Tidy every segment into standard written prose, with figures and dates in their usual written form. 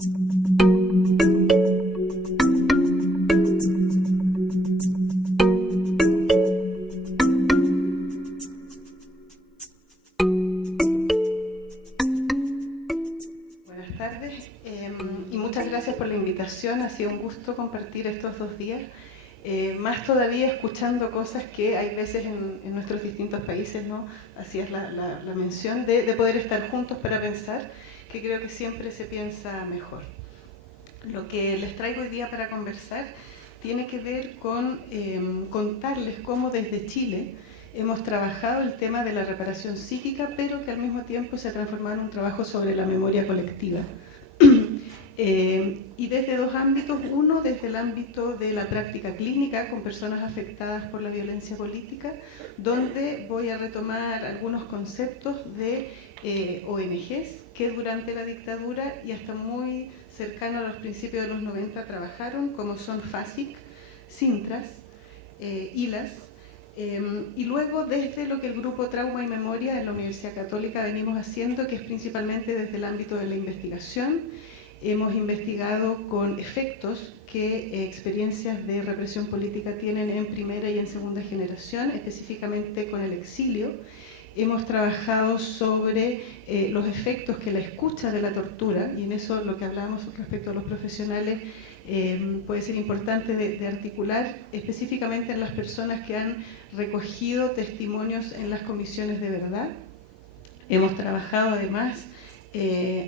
Buenas tardes y muchas gracias por la invitación. Ha sido un gusto compartir estos 2 días. Más todavía escuchando cosas que hay veces en nuestros distintos países, ¿no? Hacías la mención de poder estar juntos para pensar, que creo que siempre se piensa mejor. Lo que les traigo hoy día para conversar tiene que ver con contarles cómo desde Chile hemos trabajado el tema de la reparación psíquica, pero que al mismo tiempo se ha transformado en un trabajo sobre la memoria colectiva. Y desde 2 ámbitos. Uno, desde el ámbito de la práctica clínica con personas afectadas por la violencia política, donde voy a retomar algunos conceptos de ONGs que durante la dictadura y hasta muy cercano a los principios de los 90 trabajaron, como son FASIC, Sintras, ILAS, y luego desde lo que el Grupo Trauma y Memoria en la Universidad Católica venimos haciendo, que es principalmente desde el ámbito de la investigación. Hemos investigado con efectos que experiencias de represión política tienen en primera y en segunda generación, específicamente con el exilio. Hemos trabajado sobre los efectos que la escucha de la tortura, y en eso lo que hablamos respecto a los profesionales puede ser importante de articular, específicamente en las personas que han recogido testimonios en las comisiones de verdad. Hemos trabajado además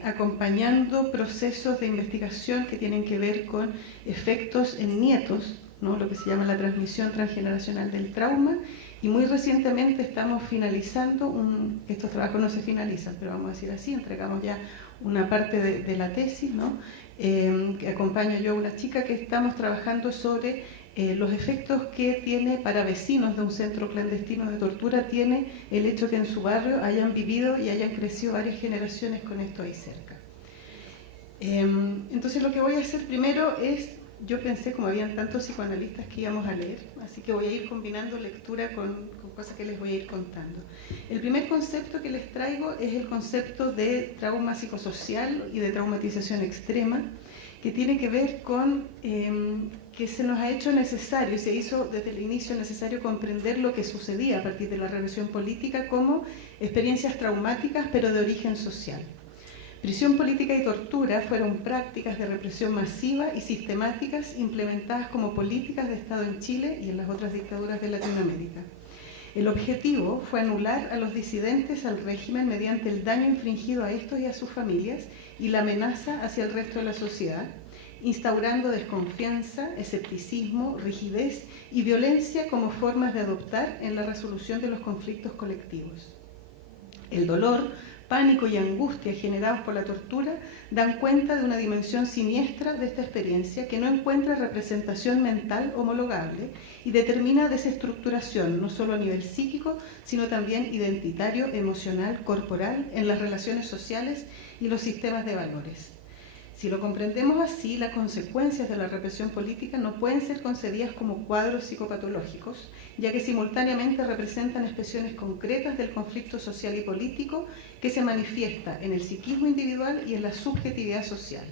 acompañando procesos de investigación que tienen que ver con efectos en nietos, ¿no? Lo que se llama la transmisión transgeneracional del trauma, y muy recientemente estamos finalizando, estos trabajos no se finalizan, pero vamos a decir así, entregamos ya una parte de la tesis, ¿no? Que acompaño yo a una chica que estamos trabajando sobre los efectos que tiene para vecinos de un centro clandestino de tortura, tiene el hecho que en su barrio hayan vivido y hayan crecido varias generaciones con esto ahí cerca. Entonces lo que voy a hacer primero es, yo pensé como habían tantos psicoanalistas que íbamos a leer, así que voy a ir combinando lectura con cosas que les voy a ir contando. El primer concepto que les traigo es el concepto de trauma psicosocial y de traumatización extrema, que tiene que ver con que se nos ha hecho necesario, y se hizo desde el inicio necesario comprender lo que sucedía a partir de la represión política como experiencias traumáticas pero de origen social. Prisión política y tortura fueron prácticas de represión masiva y sistemáticas implementadas como políticas de Estado en Chile y en las otras dictaduras de Latinoamérica. El objetivo fue anular a los disidentes al régimen mediante el daño infligido a estos y a sus familias y la amenaza hacia el resto de la sociedad, instaurando desconfianza, escepticismo, rigidez y violencia como formas de adoptar en la resolución de los conflictos colectivos. El dolor, pánico y angustia generados por la tortura dan cuenta de una dimensión siniestra de esta experiencia que no encuentra representación mental homologable y determina desestructuración no solo a nivel psíquico, sino también identitario, emocional, corporal, en las relaciones sociales y los sistemas de valores. Si lo comprendemos así, las consecuencias de la represión política no pueden ser concebidas como cuadros psicopatológicos, ya que simultáneamente representan expresiones concretas del conflicto social y político que se manifiesta en el psiquismo individual y en la subjetividad social.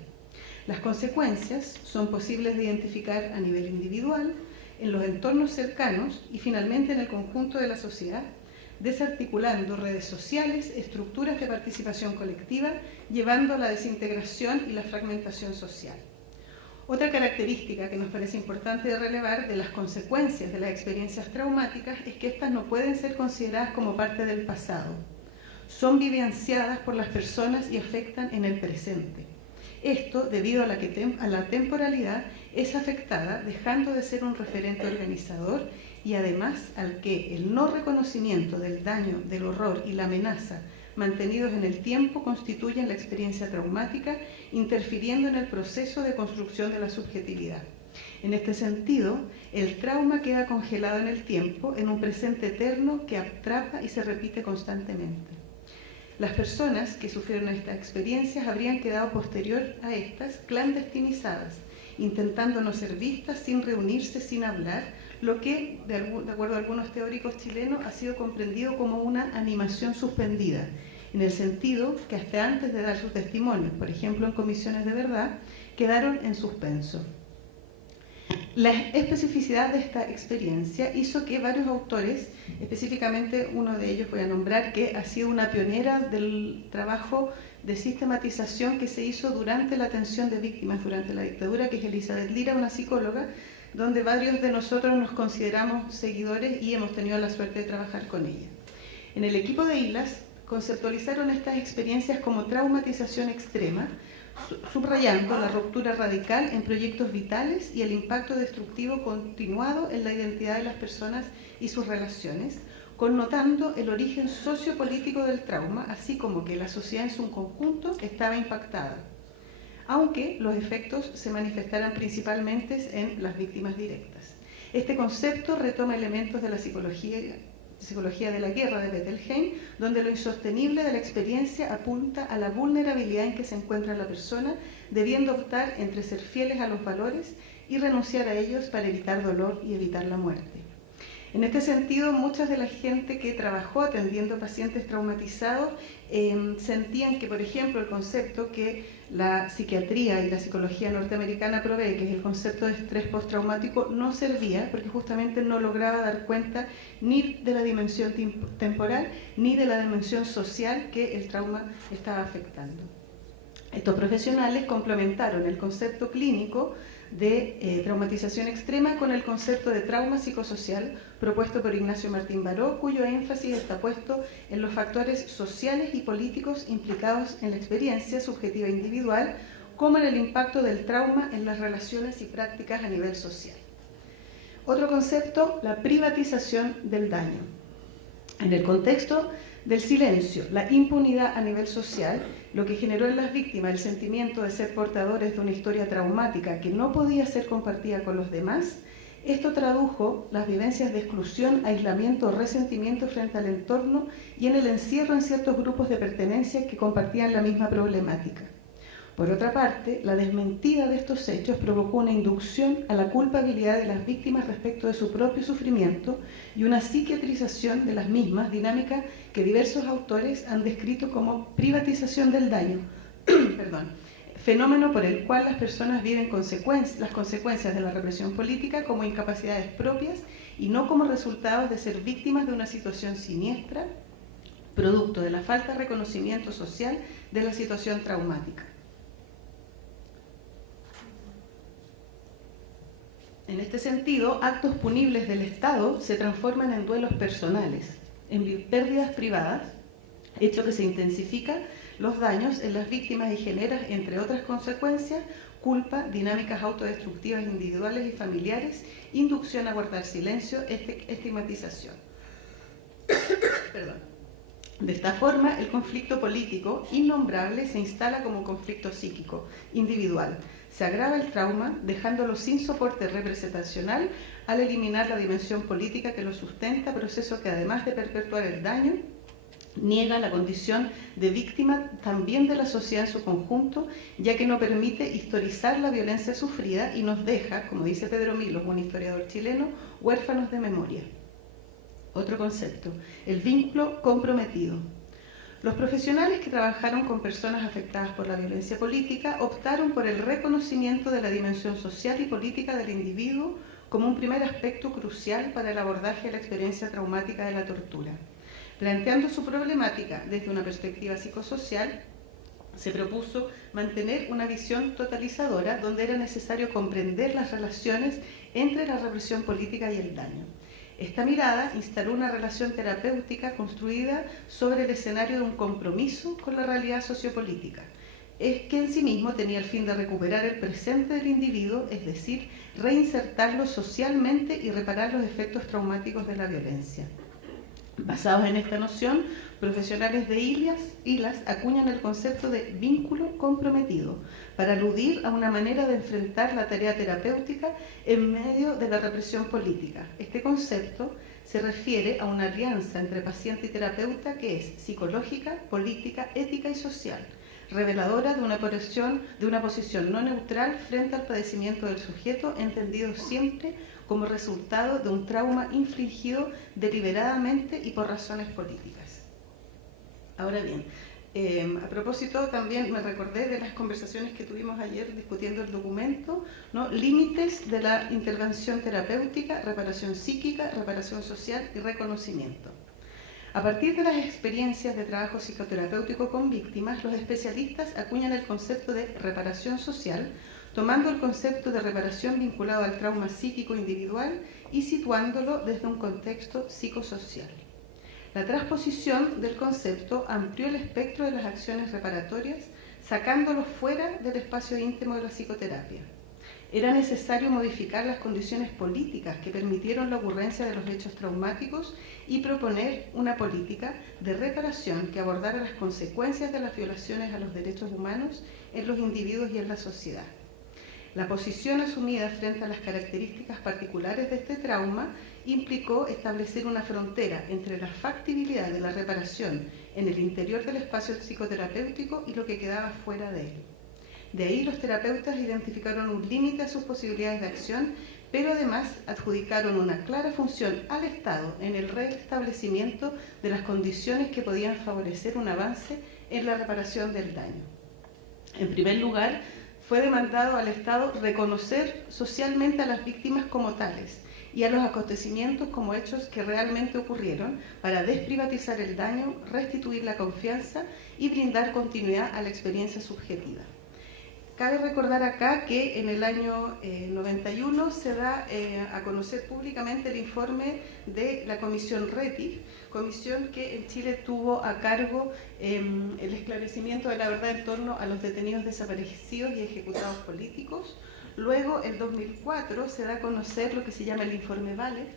Las consecuencias son posibles de identificar a nivel individual, en los entornos cercanos y finalmente en el conjunto de la sociedad, desarticulando redes sociales, estructuras de participación colectiva, llevando a la desintegración y la fragmentación social. Otra característica que nos parece importante de relevar de las consecuencias de las experiencias traumáticas es que éstas no pueden ser consideradas como parte del pasado. Son vivenciadas por las personas y afectan en el presente. Esto, debido a la temporalidad, es afectada dejando de ser un referente organizador y además al que el no reconocimiento del daño, del horror y la amenaza mantenidos en el tiempo constituyen la experiencia traumática, interfiriendo en el proceso de construcción de la subjetividad. En este sentido, el trauma queda congelado en el tiempo, en un presente eterno que atrapa y se repite constantemente. Las personas que sufrieron estas experiencias habrían quedado posterior a estas clandestinizadas, intentando no ser vistas, sin reunirse, sin hablar, lo que, de acuerdo a algunos teóricos chilenos, ha sido comprendido como una animación suspendida, en el sentido que hasta antes de dar sus testimonios, por ejemplo en comisiones de verdad, quedaron en suspenso. La especificidad de esta experiencia hizo que varios autores, específicamente uno de ellos voy a nombrar, que ha sido una pionera del trabajo de sistematización que se hizo durante la atención de víctimas durante la dictadura, que es Elizabeth Lira, una psicóloga, donde varios de nosotros nos consideramos seguidores y hemos tenido la suerte de trabajar con ella. En el equipo de ILAS conceptualizaron estas experiencias como traumatización extrema, subrayando la ruptura radical en proyectos vitales y el impacto destructivo continuado en la identidad de las personas y sus relaciones, connotando el origen sociopolítico del trauma, así como que la sociedad en su conjunto estaba impactada, aunque los efectos se manifestaran principalmente en las víctimas directas. Este concepto retoma elementos de la psicología de la guerra de Bettelheim, donde lo insostenible de la experiencia apunta a la vulnerabilidad en que se encuentra la persona, debiendo optar entre ser fieles a los valores y renunciar a ellos para evitar dolor y evitar la muerte. En este sentido, mucha de la gente que trabajó atendiendo a pacientes traumatizados sentían que, por ejemplo, el concepto que la psiquiatría y la psicología norteamericana provee, que es el concepto de estrés postraumático, no servía porque justamente no lograba dar cuenta ni de la dimensión temporal ni de la dimensión social que el trauma estaba afectando. Estos profesionales complementaron el concepto clínico de traumatización extrema con el concepto de trauma psicosocial propuesto por Ignacio Martín Baró, cuyo énfasis está puesto en los factores sociales y políticos implicados en la experiencia subjetiva individual, como en el impacto del trauma en las relaciones y prácticas a nivel social. Otro concepto, la privatización del daño. En el contexto del silencio, la impunidad a nivel social, lo que generó en las víctimas el sentimiento de ser portadores de una historia traumática que no podía ser compartida con los demás, esto tradujo las vivencias de exclusión, aislamiento o resentimiento frente al entorno y en el encierro en ciertos grupos de pertenencia que compartían la misma problemática. Por otra parte, la desmentida de estos hechos provocó una inducción a la culpabilidad de las víctimas respecto de su propio sufrimiento y una psiquiatrización de las mismas, dinámica que diversos autores han descrito como privatización del daño, fenómeno por el cual las personas viven las consecuencias de la represión política como incapacidades propias y no como resultados de ser víctimas de una situación siniestra, producto de la falta de reconocimiento social de la situación traumática. En este sentido, actos punibles del Estado se transforman en duelos personales, en pérdidas privadas, hecho que se intensifica los daños en las víctimas y genera, entre otras consecuencias, culpa, dinámicas autodestructivas individuales y familiares, inducción a guardar silencio, estigmatización. De esta forma, el conflicto político innombrable se instala como conflicto psíquico, individual. Se agrava el trauma, dejándolo sin soporte representacional al eliminar la dimensión política que lo sustenta, proceso que además de perpetuar el daño, niega la condición de víctima también de la sociedad en su conjunto, ya que no permite historizar la violencia sufrida y nos deja, como dice Pedro Milos, un historiador chileno, huérfanos de memoria. Otro concepto, el vínculo comprometido. Los profesionales que trabajaron con personas afectadas por la violencia política optaron por el reconocimiento de la dimensión social y política del individuo como un primer aspecto crucial para el abordaje de la experiencia traumática de la tortura. Planteando su problemática desde una perspectiva psicosocial, se propuso mantener una visión totalizadora donde era necesario comprender las relaciones entre la represión política y el daño. Esta mirada instaló una relación terapéutica construida sobre el escenario de un compromiso con la realidad sociopolítica, es que en sí mismo tenía el fin de recuperar el presente del individuo, es decir, reinsertarlo socialmente y reparar los efectos traumáticos de la violencia. Basados en esta noción, profesionales de ILAS acuñan el concepto de vínculo comprometido para aludir a una manera de enfrentar la tarea terapéutica en medio de la represión política. Este concepto se refiere a una alianza entre paciente y terapeuta que es psicológica, política, ética y social, reveladora de una posición no neutral frente al padecimiento del sujeto, entendido siempre como resultado de un trauma infligido deliberadamente y por razones políticas. Ahora bien, a propósito, también me recordé de las conversaciones que tuvimos ayer discutiendo el documento, ¿no? Límites de la intervención terapéutica, reparación psíquica, reparación social y reconocimiento. A partir de las experiencias de trabajo psicoterapéutico con víctimas, los especialistas acuñan el concepto de reparación social, tomando el concepto de reparación vinculado al trauma psíquico individual y situándolo desde un contexto psicosocial. La transposición del concepto amplió el espectro de las acciones reparatorias, sacándolo fuera del espacio íntimo de la psicoterapia. Era necesario modificar las condiciones políticas que permitieron la ocurrencia de los hechos traumáticos y proponer una política de reparación que abordara las consecuencias de las violaciones a los derechos humanos en los individuos y en la sociedad. La posición asumida frente a las características particulares de este trauma implicó establecer una frontera entre la factibilidad de la reparación en el interior del espacio psicoterapéutico y lo que quedaba fuera de él. De ahí los terapeutas identificaron un límite a sus posibilidades de acción, pero además adjudicaron una clara función al Estado en el restablecimiento de las condiciones que podían favorecer un avance en la reparación del daño. En primer lugar, fue demandado al Estado reconocer socialmente a las víctimas como tales y a los acontecimientos como hechos que realmente ocurrieron para desprivatizar el daño, restituir la confianza y brindar continuidad a la experiencia subjetiva. Cabe recordar acá que en el año 91 se da a conocer públicamente el informe de la Comisión RETIF, comisión que en Chile tuvo a cargo el esclarecimiento de la verdad en torno a los detenidos desaparecidos y ejecutados políticos. Luego, en 2004, se da a conocer lo que se llama el informe Valef,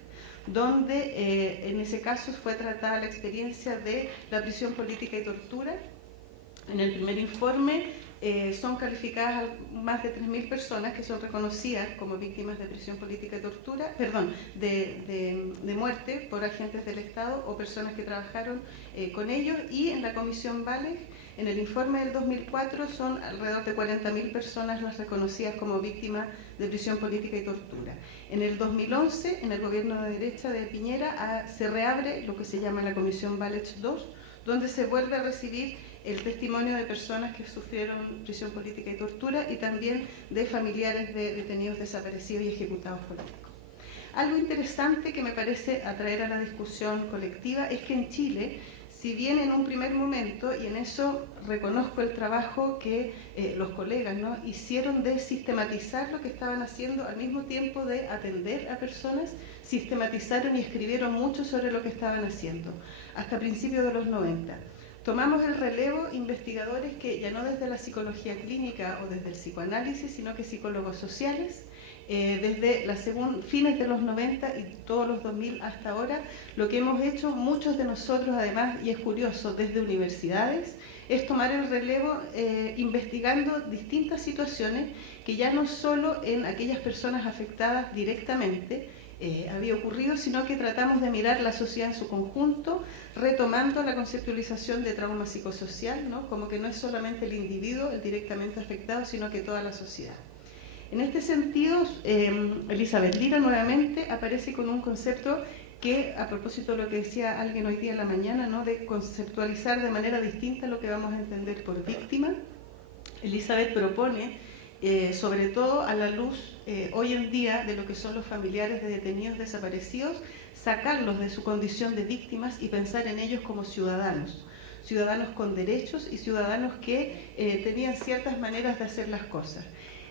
donde en ese caso fue tratada la experiencia de la prisión política y tortura. En el primer informe son calificadas más de 3.000 personas que son reconocidas como víctimas de prisión política y tortura, de muerte por agentes del Estado o personas que trabajaron con ellos, y en la Comisión Valef, en el informe del 2004, son alrededor de 40.000 personas las reconocidas como víctimas de prisión política y tortura. En el 2011, en el gobierno de derecha de Piñera, se reabre lo que se llama la Comisión Valech II, donde se vuelve a recibir el testimonio de personas que sufrieron prisión política y tortura y también de familiares de detenidos desaparecidos y ejecutados políticos. Algo interesante que me parece atraer a la discusión colectiva es que en Chile, si bien en un primer momento, y en eso reconozco el trabajo que los colegas, ¿no?, hicieron de sistematizar lo que estaban haciendo al mismo tiempo de atender a personas, sistematizaron y escribieron mucho sobre lo que estaban haciendo, hasta principios de los 90. Tomamos el relevo investigadores que ya no desde la psicología clínica o desde el psicoanálisis, sino que psicólogos sociales, desde fines de los 90 y todos los 2000 hasta ahora, lo que hemos hecho muchos de nosotros además, y es curioso, desde universidades, es tomar el relevo investigando distintas situaciones que ya no solo en aquellas personas afectadas directamente había ocurrido, sino que tratamos de mirar la sociedad en su conjunto, retomando la conceptualización de trauma psicosocial, ¿no?, como que no es solamente el individuo el directamente afectado, sino que toda la sociedad. En este sentido, Elizabeth Lira nuevamente aparece con un concepto que, a propósito de lo que decía alguien hoy día en la mañana, ¿no?, de conceptualizar de manera distinta lo que vamos a entender por víctima. Elizabeth propone, sobre todo a la luz hoy en día de lo que son los familiares de detenidos desaparecidos, sacarlos de su condición de víctimas y pensar en ellos como ciudadanos, ciudadanos con derechos y ciudadanos que tenían ciertas maneras de hacer las cosas.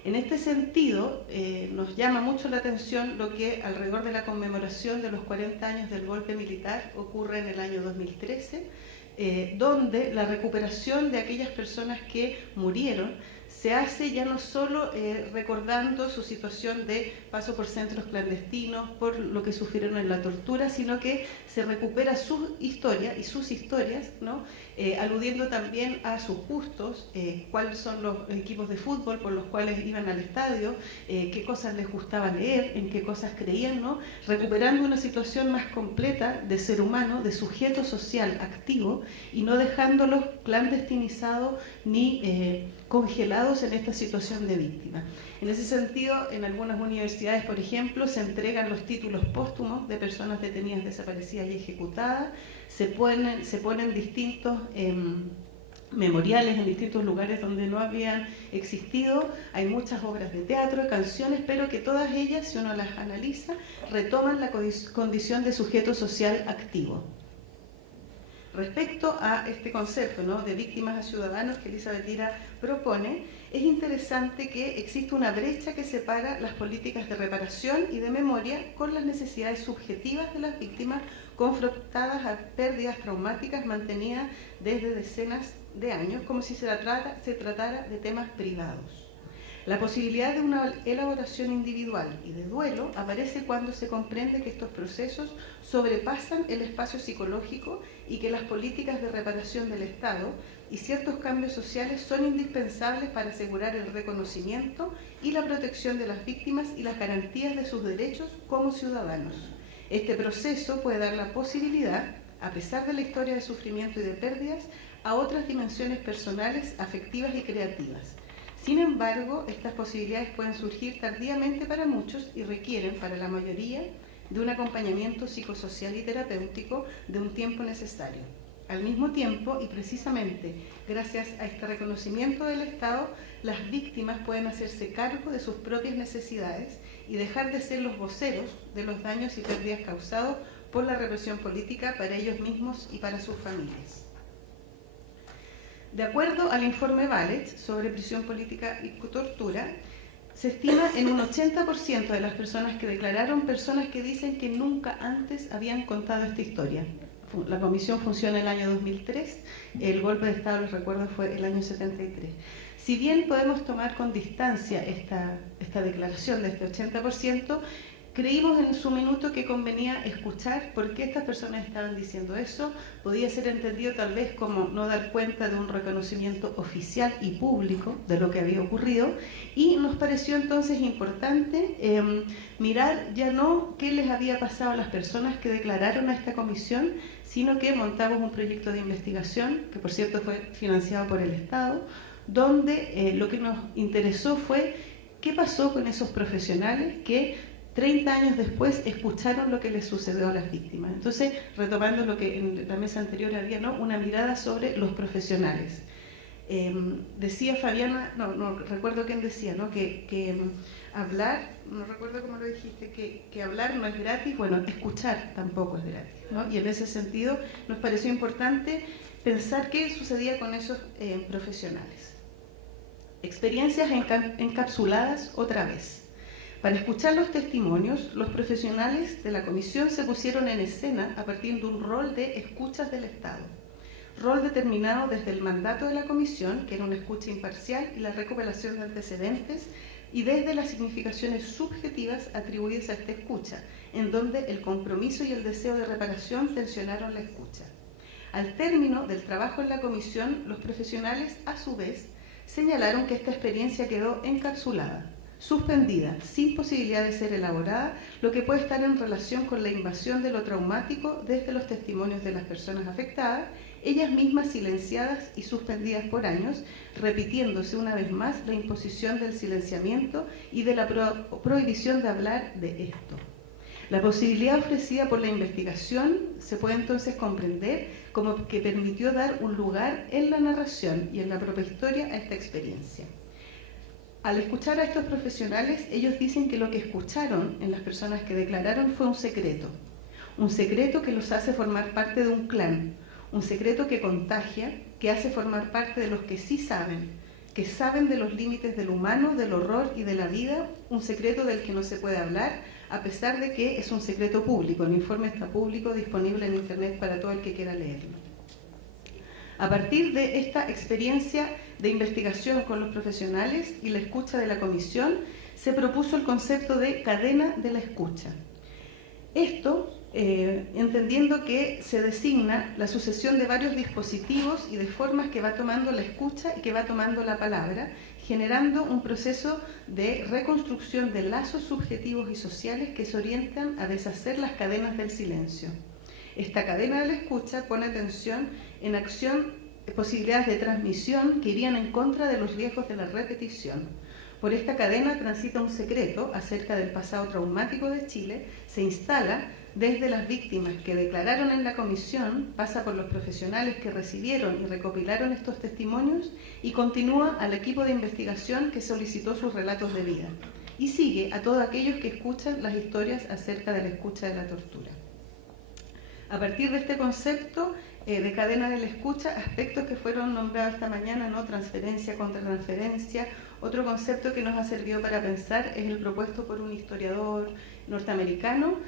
En este sentido, nos llama mucho la atención lo que alrededor de la conmemoración de los 40 años del golpe militar ocurre en el año 2013, donde la recuperación de aquellas personas que murieron se hace ya no solo recordando su situación de paso por centros clandestinos, por lo que sufrieron en la tortura, sino que se recupera su historia y sus historias, ¿no?, aludiendo también a sus gustos, cuáles son los equipos de fútbol por los cuales iban al estadio, qué cosas les gustaba leer, en qué cosas creían, ¿no?, recuperando una situación más completa de ser humano, de sujeto social activo, y no dejándolos clandestinizados ni congelados en esta situación de víctima. En ese sentido, en algunas universidades, por ejemplo, se entregan los títulos póstumos de personas detenidas, desaparecidas y ejecutadas, se ponen distintos memoriales en distintos lugares donde no habían existido. Hay muchas obras de teatro, canciones, pero que todas ellas, si uno las analiza, retoman la condición de sujeto social activo. Respecto a este concepto, ¿no?, de víctimas a ciudadanos que Elizabeth Ira propone, es interesante que existe una brecha que separa las políticas de reparación y de memoria con las necesidades subjetivas de las víctimas confrontadas a pérdidas traumáticas mantenidas desde decenas de años, como si se tratara de temas privados. La posibilidad de una elaboración individual y de duelo aparece cuando se comprende que estos procesos sobrepasan el espacio psicológico y que las políticas de reparación del Estado y ciertos cambios sociales son indispensables para asegurar el reconocimiento y la protección de las víctimas y las garantías de sus derechos como ciudadanos. Este proceso puede dar la posibilidad, a pesar de la historia de sufrimiento y de pérdidas, a otras dimensiones personales, afectivas y creativas. Sin embargo, estas posibilidades pueden surgir tardíamente para muchos y requieren, para la mayoría, de un acompañamiento psicosocial y terapéutico de un tiempo necesario. Al mismo tiempo, y precisamente gracias a este reconocimiento del Estado, las víctimas pueden hacerse cargo de sus propias necesidades y dejar de ser los voceros de los daños y pérdidas causados por la represión política para ellos mismos y para sus familias. De acuerdo al informe Valech sobre prisión política y tortura, se estima en un 80% de las personas que declararon personas que dicen que nunca antes habían contado esta historia. La comisión funciona el año 2003, el golpe de Estado, les recuerdo, fue el año 73. Si bien podemos tomar con distancia esta declaración de este 80%, creímos en su minuto que convenía escuchar por qué estas personas estaban diciendo eso. Podía ser entendido tal vez como no dar cuenta de un reconocimiento oficial y público de lo que había ocurrido, y nos pareció entonces importante mirar ya no qué les había pasado a las personas que declararon a esta comisión, sino que montamos un proyecto de investigación, que por cierto fue financiado por el Estado, donde lo que nos interesó fue qué pasó con esos profesionales que 30 años después escucharon lo que les sucedió a las víctimas. Entonces, retomando lo que en la mesa anterior había, ¿no?, una mirada sobre los profesionales. Decía Fabiana, no recuerdo quién decía, ¿no?, que hablar, no recuerdo cómo lo dijiste, que hablar no es gratis, bueno, escuchar tampoco es gratis, ¿no? Y en ese sentido nos pareció importante pensar qué sucedía con esos profesionales. Experiencias encapsuladas otra vez. Para escuchar los testimonios, los profesionales de la comisión se pusieron en escena a partir de un rol de escuchas del Estado. Rol determinado desde el mandato de la comisión, que era una escucha imparcial y la recopilación de antecedentes, y desde las significaciones subjetivas atribuidas a esta escucha, en donde el compromiso y el deseo de reparación tensionaron la escucha. Al término del trabajo en la comisión, los profesionales, a su vez, señalaron que esta experiencia quedó encapsulada, suspendida, sin posibilidad de ser elaborada, lo que puede estar en relación con la invasión de lo traumático desde los testimonios de las personas afectadas, ellas mismas silenciadas y suspendidas por años, repitiéndose una vez más la imposición del silenciamiento y de la prohibición de hablar de esto. La posibilidad ofrecida por la investigación se puede entonces comprender como que permitió dar un lugar en la narración y en la propia historia a esta experiencia. Al escuchar a estos profesionales, ellos dicen que lo que escucharon en las personas que declararon fue un secreto que los hace formar parte de un clan, un secreto que contagia, que hace formar parte de los que sí saben, que saben de los límites del humano, del horror y de la vida, un secreto del que no se puede hablar, a pesar de que es un secreto público. El informe está público, disponible en internet para todo el que quiera leerlo. A partir de esta experiencia de investigación con los profesionales y la escucha de la comisión, se propuso el concepto de cadena de la escucha. Esto, entendiendo que se designa la sucesión de varios dispositivos y de formas que va tomando la escucha y que va tomando la palabra, generando un proceso de reconstrucción de lazos subjetivos y sociales que se orientan a deshacer las cadenas del silencio. Esta cadena de la escucha pone atención en acción posibilidades de transmisión que irían en contra de los riesgos de la repetición. Por esta cadena transita un secreto acerca del pasado traumático de Chile, se instala desde las víctimas que declararon en la comisión, pasa por los profesionales que recibieron y recopilaron estos testimonios y continúa al equipo de investigación que solicitó sus relatos de vida. Y sigue a todos aquellos que escuchan las historias acerca de la escucha de la tortura. A partir de este concepto de cadena de la escucha, aspectos que fueron nombrados esta mañana, ¿no? Transferencia, contratransferencia. Otro concepto que nos ha servido para pensar es el propuesto por un historiador norteamericano,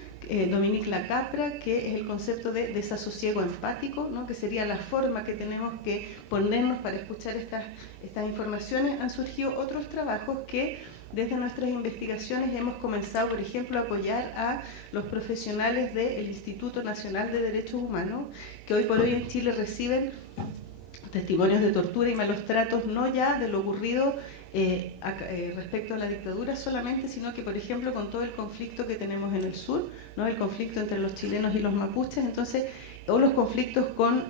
Dominique Lacapra, que es el concepto de desasosiego empático, ¿no? Que sería la forma que tenemos que ponernos para escuchar estas informaciones. Han surgido otros trabajos que desde nuestras investigaciones hemos comenzado, por ejemplo, a apoyar a los profesionales del Instituto Nacional de Derechos Humanos, que hoy por hoy en Chile reciben testimonios de tortura y malos tratos, no ya de lo ocurrido respecto a la dictadura solamente, sino que, por ejemplo, con todo el conflicto que tenemos en el sur, ¿no? El conflicto entre los chilenos y los mapuches, entonces, o los conflictos con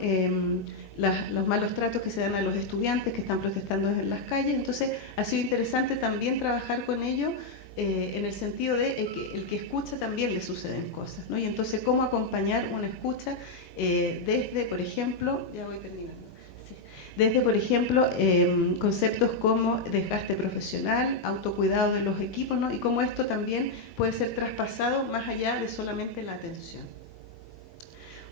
los malos tratos que se dan a los estudiantes que están protestando en las calles. Entonces ha sido interesante también trabajar con ellos en el sentido de que el que escucha también le suceden cosas, ¿no? Y entonces cómo acompañar una escucha desde, por ejemplo, ya voy terminando, sí, desde, por ejemplo, conceptos como desgaste profesional, autocuidado de los equipos, ¿no? Y cómo esto también puede ser traspasado más allá de solamente la atención.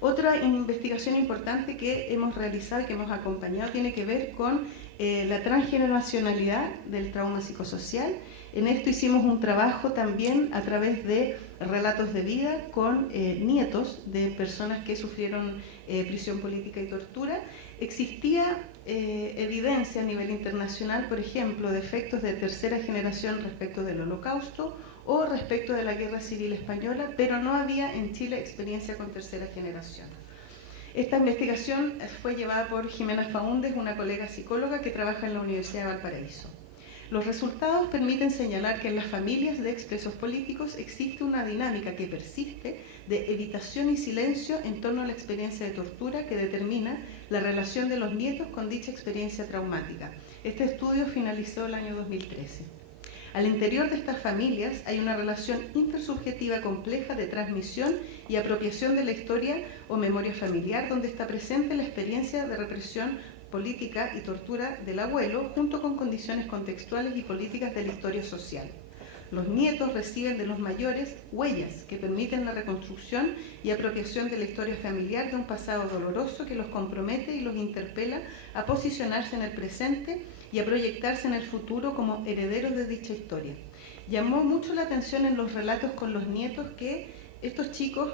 Otra investigación importante que hemos realizado y que hemos acompañado tiene que ver con la transgeneracionalidad del trauma psicosocial. En esto hicimos un trabajo también a través de relatos de vida con nietos de personas que sufrieron prisión política y tortura. Existía evidencia a nivel internacional, por ejemplo, de efectos de tercera generación respecto del Holocausto o respecto de la Guerra Civil Española, pero no había en Chile experiencia con tercera generación. Esta investigación fue llevada por Jimena Faúndez, una colega psicóloga que trabaja en la Universidad de Valparaíso. Los resultados permiten señalar que en las familias de expresos políticos existe una dinámica que persiste de evitación y silencio en torno a la experiencia de tortura que determina la relación de los nietos con dicha experiencia traumática. Este estudio finalizó el año 2013. Al interior de estas familias hay una relación intersubjetiva compleja de transmisión y apropiación de la historia o memoria familiar, donde está presente la experiencia de represión política y tortura del abuelo, junto con condiciones contextuales y políticas de la historia social. Los nietos reciben de los mayores huellas que permiten la reconstrucción y apropiación de la historia familiar de un pasado doloroso que los compromete y los interpela a posicionarse en el presente y a proyectarse en el futuro como herederos de dicha historia. Llamó mucho la atención en los relatos con los nietos que estos chicos,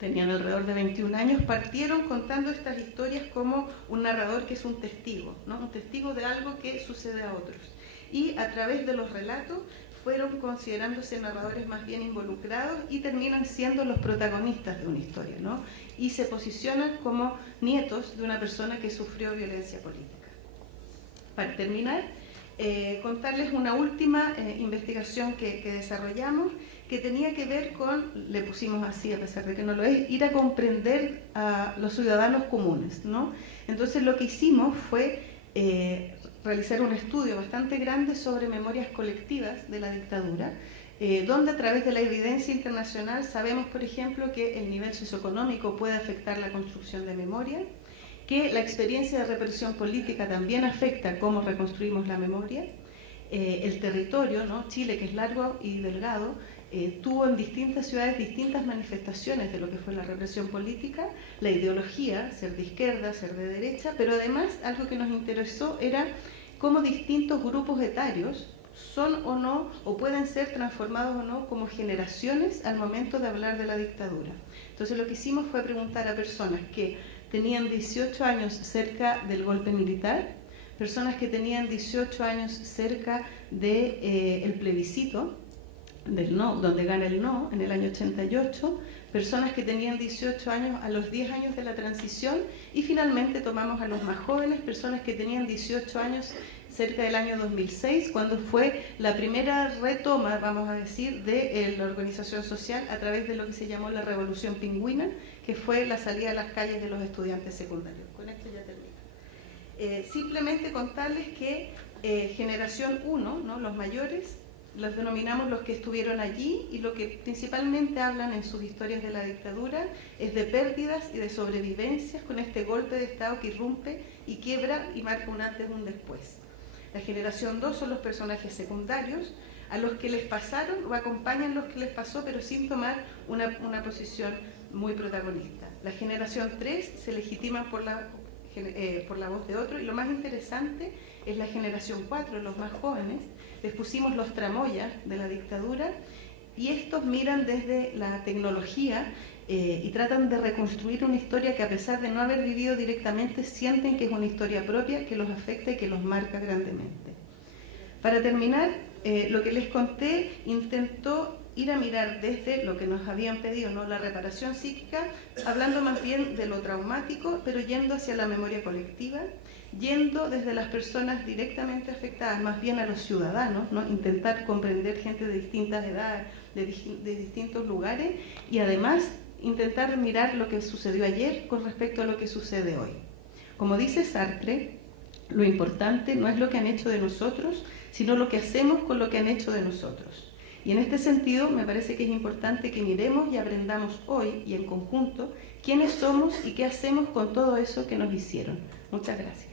tenían alrededor de 21 años, partieron contando estas historias como un narrador que es un testigo, ¿no? Un testigo de algo que sucede a otros. Y a través de los relatos fueron considerándose narradores más bien involucrados y terminan siendo los protagonistas de una historia, ¿no? Y se posicionan como nietos de una persona que sufrió violencia política. Para terminar, contarles una última investigación que desarrollamos, que tenía que ver con, le pusimos así a pesar de que no lo es, ir a comprender a los ciudadanos comunes, ¿no? Entonces lo que hicimos fue realizar un estudio bastante grande sobre memorias colectivas de la dictadura, donde a través de la evidencia internacional sabemos, por ejemplo, que el nivel socioeconómico puede afectar la construcción de memoria, que la experiencia de represión política también afecta cómo reconstruimos la memoria, el territorio, ¿no? Chile, que es largo y delgado, tuvo en distintas ciudades distintas manifestaciones de lo que fue la represión política, la ideología, ser de izquierda, ser de derecha, pero además algo que nos interesó era cómo distintos grupos etarios son o no, o pueden ser transformados o no como generaciones al momento de hablar de la dictadura. Entonces lo que hicimos fue preguntar a personas que tenían 18 años cerca del golpe militar, personas que tenían 18 años cerca del plebiscito, del no, donde gana el no en el año 88, personas que tenían 18 años a los 10 años de la transición y finalmente tomamos a los más jóvenes, personas que tenían 18 años cerca del año 2006, cuando fue la primera retoma, vamos a decir, de la organización social a través de lo que se llamó la Revolución Pingüina, que fue la salida a las calles de los estudiantes secundarios. Con esto ya termino. Simplemente contarles que generación 1, ¿no? Los mayores, los denominamos los que estuvieron allí, y lo que principalmente hablan en sus historias de la dictadura es de pérdidas y de sobrevivencias con este golpe de Estado que irrumpe y quiebra y marca un antes y un después. La generación 2 son los personajes secundarios, a los que les pasaron o acompañan los que les pasó, pero sin tomar una posición muy protagonista. La generación 3 se legitima por la voz de otro, y lo más interesante es la generación 4, los más jóvenes. Les pusimos los tramoyas de la dictadura, y estos miran desde la tecnología y tratan de reconstruir una historia que, a pesar de no haber vivido directamente, sienten que es una historia propia, que los afecta y que los marca grandemente. Para terminar, lo que les conté intentó ir a mirar desde lo que nos habían pedido, ¿no? La reparación psíquica, hablando más bien de lo traumático, pero yendo hacia la memoria colectiva, yendo desde las personas directamente afectadas, más bien a los ciudadanos, ¿no? Intentar comprender gente de distintas edades, de distintos lugares, y además intentar mirar lo que sucedió ayer con respecto a lo que sucede hoy. Como dice Sartre, lo importante no es lo que han hecho de nosotros, sino lo que hacemos con lo que han hecho de nosotros. Y en este sentido me parece que es importante que miremos y aprendamos hoy y en conjunto quiénes somos y qué hacemos con todo eso que nos hicieron. Muchas gracias.